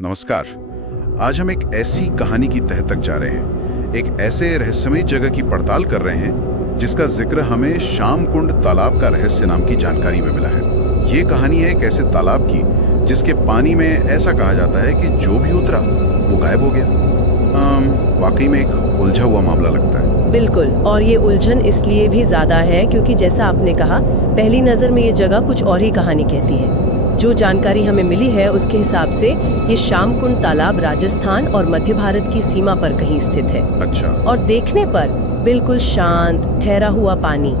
नमस्कार। आज हम एक ऐसी कहानी की तह तक जा रहे हैं, एक ऐसे रहस्यमयी जगह की पड़ताल कर रहे हैं जिसका जिक्र हमें श्याम कुंड तालाब का रहस्य नाम की जानकारी में मिला है। ये कहानी है एक ऐसे तालाब की जिसके पानी में ऐसा कहा जाता है कि जो भी उतरा वो गायब हो गया। वाकई में एक उलझा हुआ मामला लगता है। बिल्कुल, और ये उलझन इसलिए भी ज्यादा है क्योंकि जैसा आपने कहा, पहली नजर में ये जगह कुछ और ही कहानी कहती है। जो जानकारी हमें मिली है उसके हिसाब से ये श्याम कुंड तालाब राजस्थान और मध्य भारत की सीमा पर कहीं स्थित है। अच्छा। और देखने पर बिल्कुल शांत ठहरा हुआ पानी,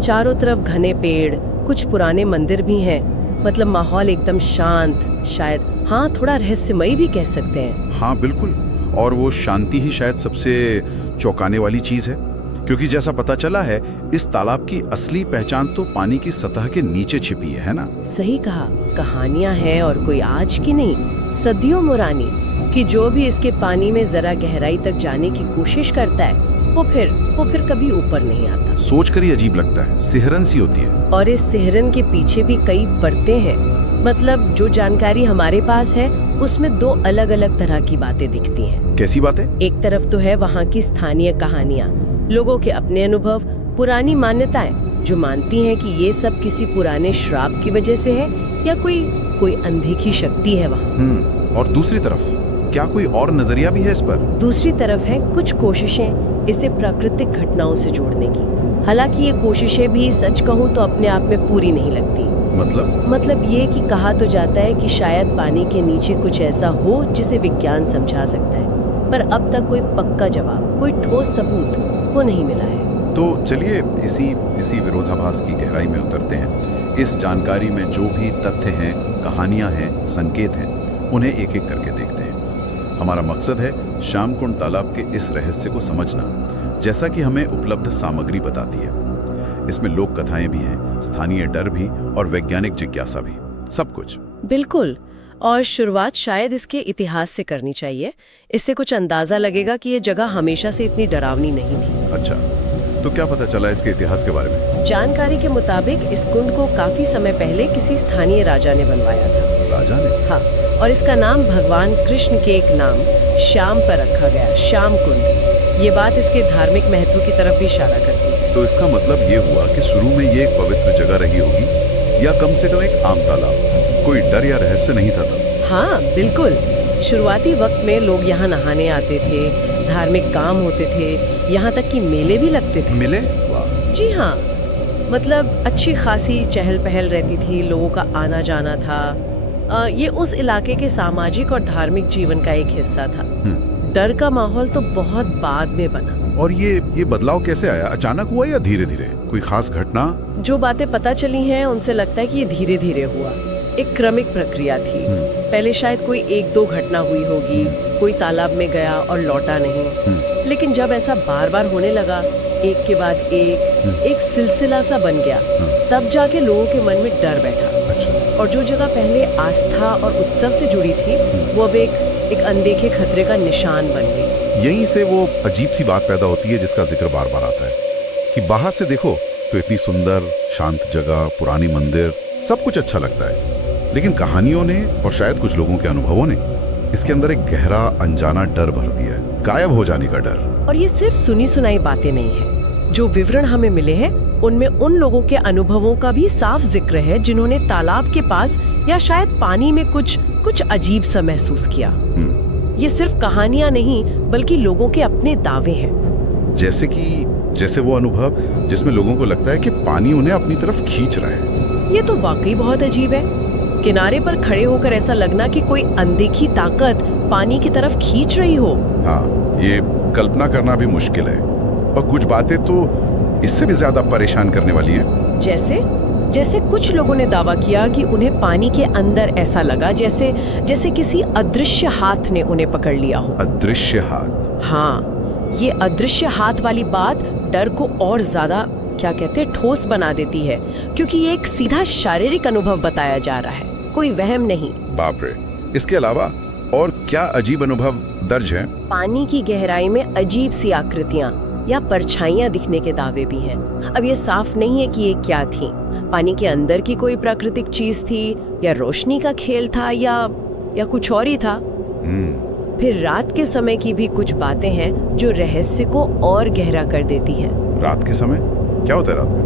चारों तरफ घने पेड़, कुछ पुराने मंदिर भी हैं। मतलब माहौल एकदम शांत, शायद हाँ थोड़ा रहस्यमयी भी कह सकते हैं। हाँ बिल्कुल, और वो शांति ही शायद सबसे चौंकाने वाली चीज है, क्योंकि जैसा पता चला है इस तालाब की असली पहचान तो पानी की सतह के नीचे छिपी है ना? सही कहा। कहानियां हैं और कोई आज की नहीं, सदियों पुरानी, कि जो भी इसके पानी में जरा गहराई तक जाने की कोशिश करता है वो फिर कभी ऊपर नहीं आता। सोच कर ही अजीब लगता है, सिहरन सी होती है। और इस सिहरन के पीछे भी कई परतें हैं। मतलब जो जानकारी हमारे पास है उसमें दो अलग अलग तरह की बातें दिखती हैं। कैसी बातें? एक तरफ तो है वहाँ की स्थानीय कहानियाँ, लोगों के अपने अनुभव, पुरानी मान्यताएं जो मानती हैं कि ये सब किसी पुराने श्राप की वजह से है या कोई अनदेखी शक्ति है वहाँ। और दूसरी तरफ क्या कोई और नजरिया भी है इस पर? दूसरी तरफ है कुछ कोशिशें इसे प्राकृतिक घटनाओं से जोड़ने की। हालांकि ये कोशिशें भी सच कहूँ तो अपने आप में पूरी नहीं लगती। मतलब ये कि कहा तो जाता है कि शायद पानी के नीचे कुछ ऐसा हो जिसे विज्ञान समझा सकता है, पर अब तक कोई पक्का जवाब, कोई ठोस सबूत वो नहीं मिला है। तो चलिए इसी विरोधाभास की गहराई में उतरते हैं। इस जानकारी में जो भी तथ्य हैं, कहानियां हैं, संकेत हैं, उन्हें एक एक करके देखते हैं। हमारा मकसद है श्याम कुंड तालाब के इस रहस्य को समझना, जैसा कि हमें उपलब्ध सामग्री बताती है। इसमें लोक कथाएं भी हैं, स्थानीय डर भी और वैज्ञानिक जिज्ञासा भी, सब कुछ। बिल्कुल। और शुरुआत शायद इसके इतिहास से करनी चाहिए। इससे कुछ अंदाजा लगेगा कि ये जगह हमेशा से इतनी डरावनी नहीं थी। अच्छा, तो क्या पता चला इसके इतिहास के बारे में? जानकारी के मुताबिक इस कुंड को काफी समय पहले किसी स्थानीय राजा ने बनवाया था। राजा ने? हाँ, और इसका नाम भगवान कृष्ण के एक नाम श्याम पर रखा गया, श्याम कुंड। ये बात इसके धार्मिक महत्व की तरफ भी इशारा करती है। तो इसका मतलब ये हुआ कि शुरू में ये एक पवित्र जगह रही होगी, या कम से कम एक आम तालाब, कोई डर या रहस्य नहीं था तब। हाँ बिल्कुल, शुरुआती वक्त में लोग यहाँ नहाने आते थे, धार्मिक काम होते थे, यहाँ तक कि मेले भी लगते थे। मेले? वाह। जी हाँ, मतलब अच्छी खासी चहल पहल रहती थी, लोगों का आना जाना था। ये उस इलाके के सामाजिक और धार्मिक जीवन का एक हिस्सा था। डर का माहौल तो बहुत बाद में बना। और ये बदलाव कैसे आया? अचानक हुआ या धीरे धीरे? कोई खास घटना? जो बातें पता चली हैं उनसे लगता है कि ये धीरे धीरे हुआ, एक क्रमिक प्रक्रिया थी। पहले शायद कोई एक दो घटना हुई होगी, कोई तालाब में गया और लौटा नहीं। लेकिन जब ऐसा बार बार होने लगा, एक के बाद एक सिलसिला सा बन गया, तब जाके लोगों के मन में डर बैठा। अच्छा। और जो जगह पहले आस्था और उत्सव से जुड़ी थी वो अब एक अनदेखे खतरे का निशान बन गई। यहीं से वो अजीब सी बात पैदा होती है जिसका जिक्र बार बार आता है कि बाहर से देखो तो इतनी सुंदर शांत जगह, पुरानी मंदिर, सब कुछ अच्छा लगता है, लेकिन कहानियों ने और शायद कुछ लोगों के अनुभवों ने इसके अंदर एक गहरा अनजाना डर भर दिया है, गायब हो जाने का डर। और ये सिर्फ सुनी सुनाई बातें नहीं है। जो विवरण हमें मिले हैं उनमें उन लोगों के अनुभवों का भी साफ जिक्र है जिन्होंने तालाब के पास या शायद पानी में कुछ अजीब सा महसूस किया। ये सिर्फ कहानियां नहीं बल्कि लोगों के अपने दावे हैं। जैसे वो अनुभव जिसमें लोगों को लगता है कि पानी उन्हें अपनी तरफ खींच रहा है। ये तो वाकई बहुत अजीब है। किनारे पर खड़े होकर ऐसा लगना कि कोई अनदेखी ताकत पानी की तरफ खींच रही हो। हाँ, ये कल्पना करना भी मुश्किल है। और कुछ बातें तो इससे भी ज्यादा परेशान करने वाली हैं। जैसे कुछ लोगों ने दावा किया कि उन्हें पानी के अंदर ऐसा लगा जैसे किसी अदृश्य हाथ ने उन्हें पकड़ लिया हो। अदृश्य हाथ? हाँ, ये अदृश्य हाथ वाली बात डर को और ज्यादा क्या कहते हैं ठोस बना देती है, क्योंकि ये एक सीधा शारीरिक अनुभव बताया जा रहा है, कोई वहम नहीं। बाप रे, इसके अलावा और क्या अजीब अनुभव दर्ज हैं? पानी की गहराई में अजीब सी आकृतियां या परछाइयां दिखने के दावे भी हैं। अब ये साफ नहीं है कि ये क्या थी, पानी के अंदर की कोई प्राकृतिक चीज थी या रोशनी का खेल था या कुछ और ही था। फिर रात के समय की भी कुछ बातें हैं जो रहस्य को और गहरा कर देती हैं। रात के समय क्या होता है रात में?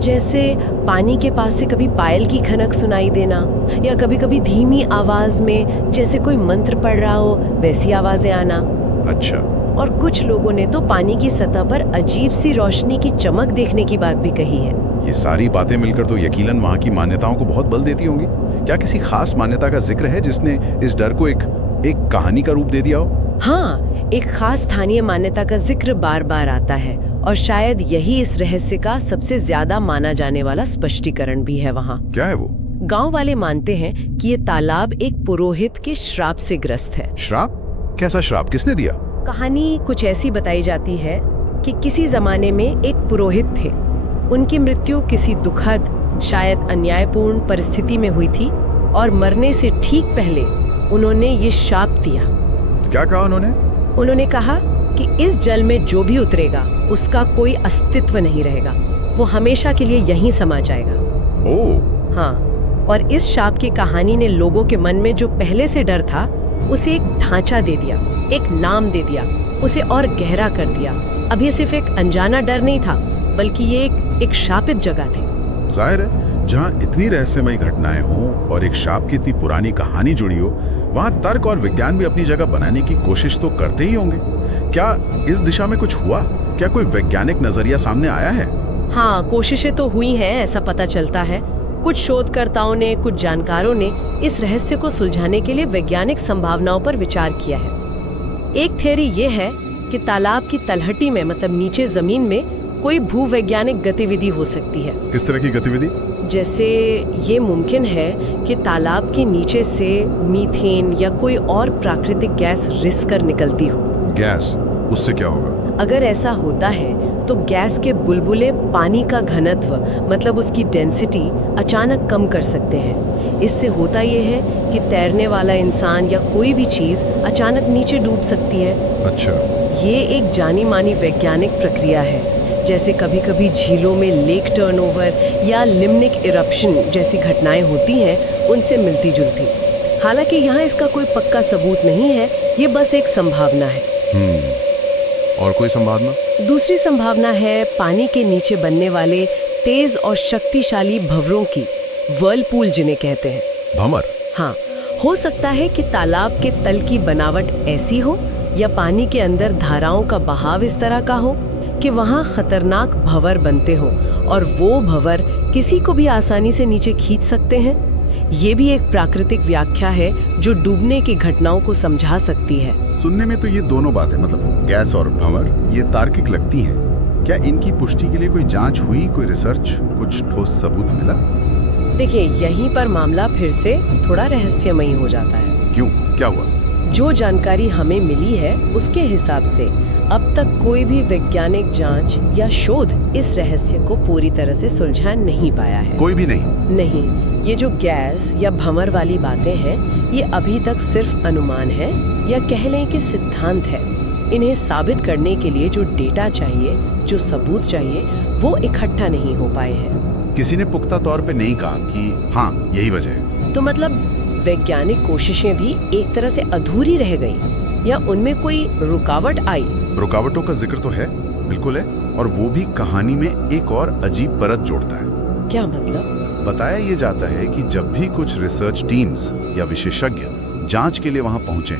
जैसे पानी के पास से कभी पायल की खनक सुनाई देना, या कभी कभी धीमी आवाज में जैसे कोई मंत्र पढ़ रहा हो वैसी आवाजें आना। अच्छा। और कुछ लोगों ने तो पानी की सतह पर अजीब सी रोशनी की चमक देखने की बात भी कही है। ये सारी बातें मिलकर तो यकीनन वहाँ की मान्यताओं को बहुत बल देती होंगी। क्या किसी खास मान्यता का जिक्र है जिसने इस डर को एक कहानी का रूप दे दिया हो? हाँ, एक खास स्थानीय मान्यता का जिक्र बार बार आता है और शायद यही इस रहस्य का सबसे ज्यादा माना जाने वाला स्पष्टीकरण भी है वहाँ। क्या है वो? गांव वाले मानते हैं कि ये तालाब एक पुरोहित के श्राप से ग्रस्त है। श्राप? कैसा श्राप? किसने दिया? कहानी कुछ ऐसी बताई जाती है कि किसी जमाने में एक पुरोहित थे। उनकी मृत्यु किसी दुखद, शायद अन्यायपूर्ण परिस्थिति में हुई थी और मरने से ठीक पहले उन्होंने ये शाप दिया। क्या कहा उन्होंने? उन्होंने कहा कि इस जल में जो भी उतरेगा उसका कोई अस्तित्व नहीं रहेगा, वो हमेशा के लिए यहीं समा जाएगा। ओह। हाँ, और इस शाप की कहानी ने लोगों के मन में जो पहले से डर था उसे एक ढांचा दे दिया, एक नाम दे दिया, उसे और गहरा कर दिया। अब ये सिर्फ एक अनजाना डर नहीं था, बल्कि ये एक शापित जगह थी। जाहिर है, जहाँ इतनी रहस्यमयी घटनाएं हों और एक शाप की इतनी पुरानी कहानी जुड़ी हो, वहाँ तर्क और विज्ञान भी अपनी जगह बनाने की कोशिश तो करते ही होंगे। क्या इस दिशा में कुछ हुआ? क्या कोई वैज्ञानिक नजरिया सामने आया है? हाँ, कोशिशें तो हुई हैं, ऐसा पता चलता है। कुछ शोधकर्ताओं ने, कुछ जानकारों ने इस रहस्य को सुलझाने के लिए वैज्ञानिक संभावनाओं पर विचार किया है। एक थियरी ये है कि तालाब की तलहटी में, मतलब नीचे जमीन में, कोई भूवैज्ञानिक गतिविधि हो सकती है। किस तरह की गतिविधि? जैसे ये मुमकिन है कि तालाब के नीचे से मीथेन या कोई और प्राकृतिक गैस रिस कर निकलती हो। गैस? उससे क्या होगा? अगर ऐसा होता है तो गैस के बुलबुले पानी का घनत्व, मतलब उसकी डेंसिटी, अचानक कम कर सकते हैं। इससे होता ये है कि तैरने वाला इंसान या कोई भी चीज अचानक नीचे डूब सकती है। अच्छा। ये एक जानी मानी वैज्ञानिक प्रक्रिया है, जैसे कभी कभी झीलों में लेक टर्नओवर या लिम्निक इरप्शन जैसी घटनाएं होती हैं, उनसे मिलती जुलती। हालांकि यहाँ इसका कोई पक्का सबूत नहीं है, ये बस एक संभावना है। और कोई संभावना? दूसरी संभावना है पानी के नीचे बनने वाले तेज और शक्तिशाली भंवरों की, वर्लपूल जिन्हें कहते हैं। भंवर? हाँ, हो सकता है कि तालाब के तल की बनावट ऐसी हो या पानी के अंदर धाराओं का बहाव इस तरह का हो कि वहाँ खतरनाक भंवर बनते हो और वो भंवर किसी को भी आसानी से नीचे खींच सकते हैं। ये भी एक प्राकृतिक व्याख्या है जो डूबने की घटनाओं को समझा सकती है। सुनने में तो ये दोनों बातें, मतलब गैस और भंवर, ये तार्किक लगती हैं। क्या इनकी पुष्टि के लिए कोई जांच हुई, कोई रिसर्च, कुछ ठोस सबूत मिला? देखिए, यहीं पर मामला फिर से थोड़ा रहस्यमयी हो जाता है। क्यों? क्या हुआ? जो जानकारी हमें मिली है उसके हिसाब से अब तक कोई भी वैज्ञानिक जांच या शोध इस रहस्य को पूरी तरह से सुलझा नहीं पाया है। कोई भी नहीं? नहीं, ये जो गैस या भंवर वाली बातें हैं, ये अभी तक सिर्फ अनुमान है या कह लें कि सिद्धांत है। इन्हें साबित करने के लिए जो डेटा चाहिए, जो सबूत चाहिए, वो इकट्ठा नहीं हो पाए हैं। किसी ने पुख्ता तौर पे नहीं कहा कि हाँ यही वजह है? तो मतलब वैज्ञानिक कोशिशें भी एक तरह से अधूरी रह गईं या उनमें कोई रुकावट आई? रुकावटों का जिक्र तो है, बिल्कुल है, और वो भी कहानी में एक और अजीब परत जोड़ता है। क्या मतलब? बताया ये जाता है कि जब भी कुछ रिसर्च टीम्स या विशेषज्ञ जांच के लिए वहां पहुंचे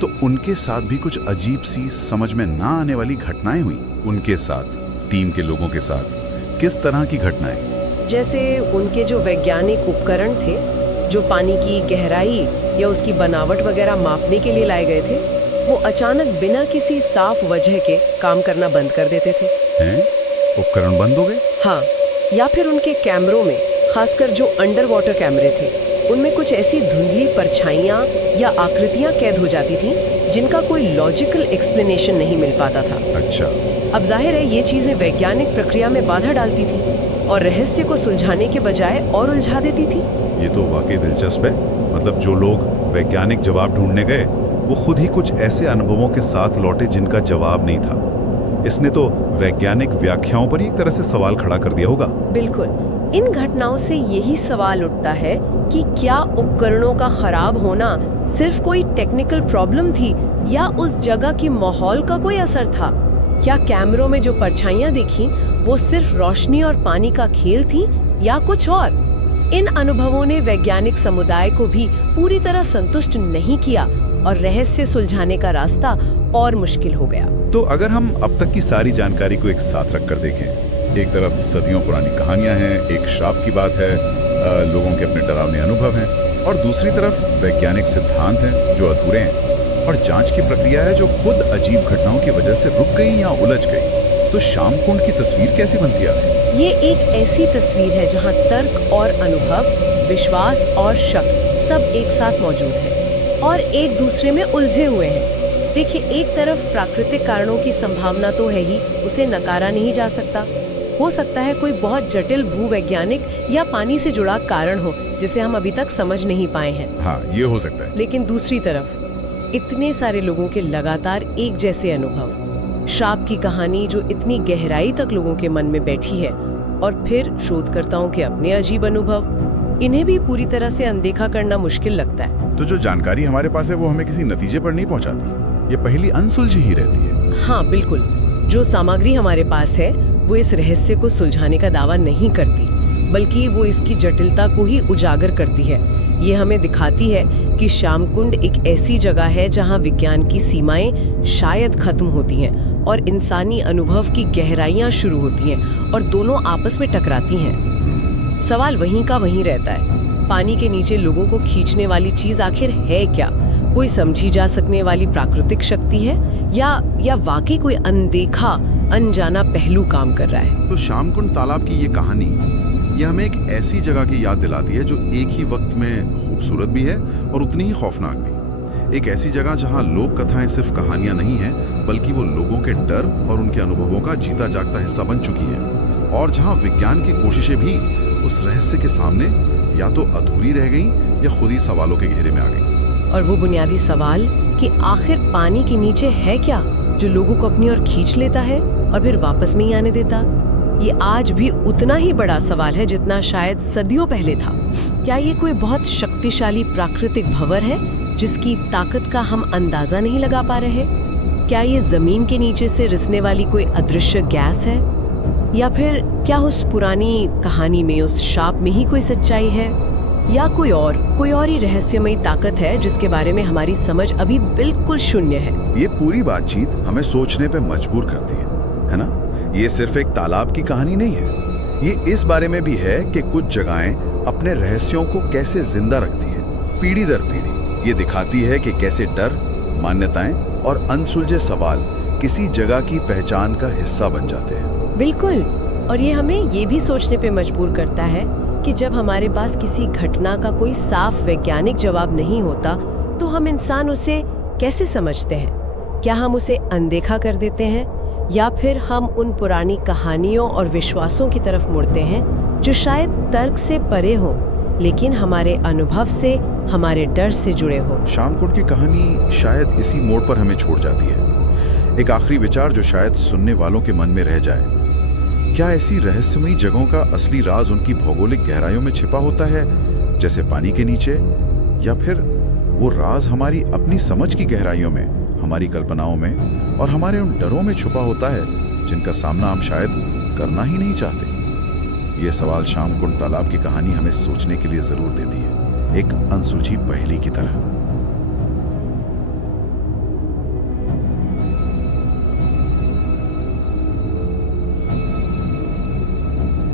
तो उनके साथ भी कुछ अजीब सी, समझ में ना आने वाली घटनाएं हुई। उनके साथ, टीम के लोगों के साथ किस तरह की घटनाएं? जैसे उनके जो वैज्ञानिक उपकरण थे, जो पानी की गहराई या उसकी बनावट वगैरह मापने के लिए लाए गए थे, वो अचानक बिना किसी साफ वजह के काम करना बंद कर देते थे। हैं? उपकरण बंद हो गए? हाँ, या फिर उनके कैमरों में, खासकर जो अंडर वाटर कैमरे थे, उनमें कुछ ऐसी धुंधली परछाइयाँ या आकृतियाँ कैद हो जाती थीं जिनका कोई लॉजिकल एक्सप्लेनेशन नहीं मिल पाता था। अच्छा। अब जाहिर है ये चीजें वैज्ञानिक प्रक्रिया में बाधा डालती थी और रहस्य को सुलझाने के बजाय और उलझा देती थी। ये तो वाकई दिलचस्प है। मतलब जो लोग वैज्ञानिक जवाब ढूंढने गए वो खुद ही कुछ ऐसे अनुभवों के साथ लौटे जिनका जवाब नहीं था। इसने तो वैज्ञानिक व्याख्याओं पर एक तरह से सवाल खड़ा कर दिया होगा। बिल्कुल। इन घटनाओं से यही सवाल उठता है कि क्या उपकरणों का खराब होना सिर्फ कोई टेक्निकल प्रॉब्लम थी या उस जगह की माहौल का कोई असर था। क्या कैमरों में जो परछाइयां दिखी वो सिर्फ रोशनी और पानी का खेल थी या कुछ और। इन अनुभवों ने वैज्ञानिक समुदाय को भी पूरी तरह संतुष्ट नहीं किया और रहस्य सुलझाने का रास्ता और मुश्किल हो गया। तो अगर हम अब तक की सारी जानकारी को एक साथ रखकर देखें, एक तरफ सदियों पुरानी कहानियां हैं, एक श्राप की बात है, लोगों के अपने डरावने अनुभव हैं, और दूसरी तरफ वैज्ञानिक सिद्धांत हैं जो अधूरे हैं, और जांच की प्रक्रिया है जो खुद अजीब घटनाओं की वजह से रुक गई या उलझ गई। तो शाम कुंड की तस्वीर कैसी बनती है? ये एक ऐसी तस्वीर है जहाँ तर्क और अनुभव, विश्वास और शक सब एक साथ मौजूद है और एक दूसरे में उलझे हुए हैं। देखिए, एक तरफ प्राकृतिक कारणों की संभावना तो है ही, उसे नकारा नहीं जा सकता। हो सकता है कोई बहुत जटिल भूवैज्ञानिक या पानी से जुड़ा कारण हो जिसे हम अभी तक समझ नहीं पाए हैं। हाँ, ये हो सकता है। लेकिन दूसरी तरफ इतने सारे लोगों के लगातार एक जैसे अनुभव, श्राप की कहानी जो इतनी गहराई तक लोगों के मन में बैठी है, और फिर शोधकर्ताओं के अपने अजीब अनुभव, इन्हें भी पूरी तरह से अनदेखा करना मुश्किल लगता है। तो जो जानकारी हमारे पास है वो हमें किसी नतीजे पर नहीं पहुंचाती, ये पहली अनसुलझी ही रहती है। हाँ बिल्कुल, जो सामग्री हमारे पास है वो इस रहस्य को सुलझाने का दावा नहीं करती, बल्कि वो इसकी जटिलता को ही उजागर करती है। ये हमें दिखाती है कि श्याम कुंड एक ऐसी जगह है जहाँ विज्ञान की सीमाएं शायद खत्म होती हैं और इंसानी अनुभव की गहराइयाँ शुरू होती हैं और दोनों आपस में टकराती हैं। सवाल वहीं का वहीं रहता है, पानी के नीचे लोगों को खींचने वाली चीज आखिर है क्या? कोई समझी जा सकने वाली प्राकृतिक शक्ति है या वाकई कोई अनदेखा अनजाना पहलू काम कर रहा है? तो श्याम कुंड तालाब की ये कहानी ये हमें एक ऐसी जगह की याद दिलाती है जो एक ही वक्त में खूबसूरत भी है और उतनी ही खौफनाक भी। एक ऐसी जगह जहां लोक कथाएं सिर्फ कहानियां नहीं हैं, बल्कि वो लोगों के डर और उनके अनुभवों का जीता जागता हिस्सा बन चुकी हैं, और जहां विज्ञान की कोशिशें भी उस रहस्य के सामने या तो अधूरी रह गईं या खुद ही सवालों के घेरे में आ गईं। और वो बुनियादी सवाल कि आखिर पानी के नीचे है क्या जो लोगों को अपनी ओर खींच लेता है और फिर वापस नहीं आने देता, ये आज भी उतना ही बड़ा सवाल है जितना शायद सदियों पहले था। क्या ये कोई बहुत शक्तिशाली प्राकृतिक भंवर है जिसकी ताकत का हम अंदाजा नहीं लगा पा रहे? क्या ये जमीन के नीचे से रिसने वाली कोई अदृश्य गैस है, या फिर क्या उस पुरानी कहानी में, उस श्राप में ही कोई सच्चाई है, या कोई और ही रहस्यमयी ताकत है जिसके बारे में हमारी समझ अभी बिल्कुल शून्य है? ये पूरी बातचीत हमें सोचने पे मजबूर करती है ना? ये सिर्फ एक तालाब की कहानी नहीं है, ये इस बारे में भी है कि कुछ जगहें अपने रहस्यों को कैसे जिंदा रखती हैं, पीढ़ी दर पीढ़ी। ये दिखाती है कि कैसे डर, मान्यताएं और अनसुलझे सवाल किसी जगह की पहचान का हिस्सा बन जाते हैं। बिल्कुल, और ये हमें ये भी सोचने पे मजबूर करता है कि जब हमारे पास किसी घटना का कोई साफ वैज्ञानिक जवाब नहीं होता तो हम इंसान उसे कैसे समझते हैं? क्या हम उसे अनदेखा कर देते हैं, या फिर हम उन पुरानी कहानियों और विश्वासों की तरफ मुड़ते हैं जो शायद तर्क से परे हो लेकिन हमारे अनुभव से, हमारे डर से जुड़े हो? श्याम कुंड की कहानी शायद इसी मोड़ पर हमें छोड़ जाती है। एक आखिरी विचार जो शायद सुनने वालों के मन में रह जाए, क्या ऐसी रहस्यमयी जगहों का असली राज उनकी भौगोलिक गहराइयों में छिपा होता है, जैसे पानी के नीचे, या फिर वो राज हमारी अपनी समझ की गहराइयों में, हमारी कल्पनाओं में और हमारे उन डरों में छुपा होता है जिनका सामना हम शायद करना ही नहीं चाहते? ये सवाल श्याम कुंड तालाब की कहानी हमें सोचने के लिए जरूर देती है, एक अनसुलझी पहेली की तरह।